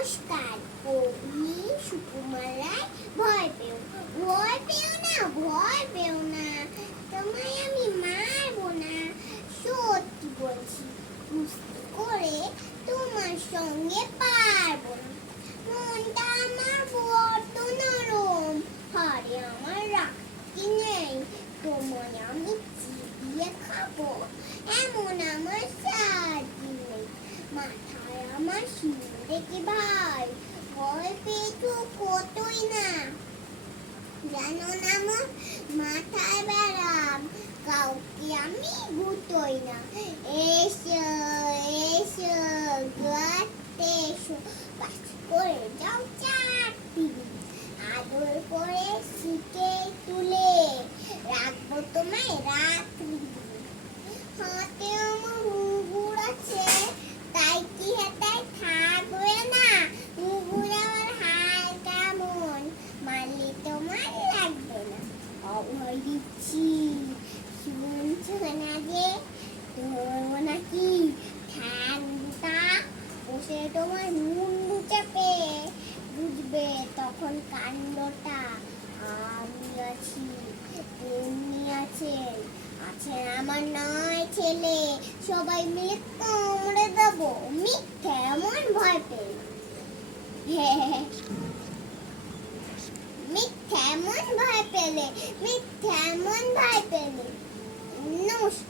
নমস্কার, কবি সুকুমার রায়। ভয় পেও না, তোমায় আমি মারবো না। সত্যি বলছি, কুস্তি করে তোমার সঙ্গে পারবো না। মনটা আমার বড্ড নরম, হাড়ে আমার রাখতে নেই। তোমায় আমি চিবিয়ে খাবো, এমন আমার সাধ্য নেই। মাথায় আমার শির দেখি ভাই, ভয় পেয়েছো কতই না। জানো না আমার মাথায় বেড়াম, কাউকে আমি গুতোই না। এসো এসো গাতে এসো, বাস করে যাও চারটি দিন। আদর করে শিখে তুলে রাখবো তোমায় রাত্রি দিন। হাতে আমার মুগুর আছে, তাই কি হাতায় থাকবে না। মুগুর আমার হাল কেমন, মারলে তোমার লাগবে না। অভয় দিচ্ছি, শুনছো না যে, ধরবো নাকি ঠ্যাংটা বসে তোমার মুন্ডু চেপে। বুঝবে তখন কাণ্ডটা, আমি আছি, এমনি আছেন আমার নয় ছেলে। সবাই মিলে কামড়ে দেবো, মিথ্যে এমন ভয় পেয়ে। মিথ্যে এমন ভয় পেলে, নমস্কার।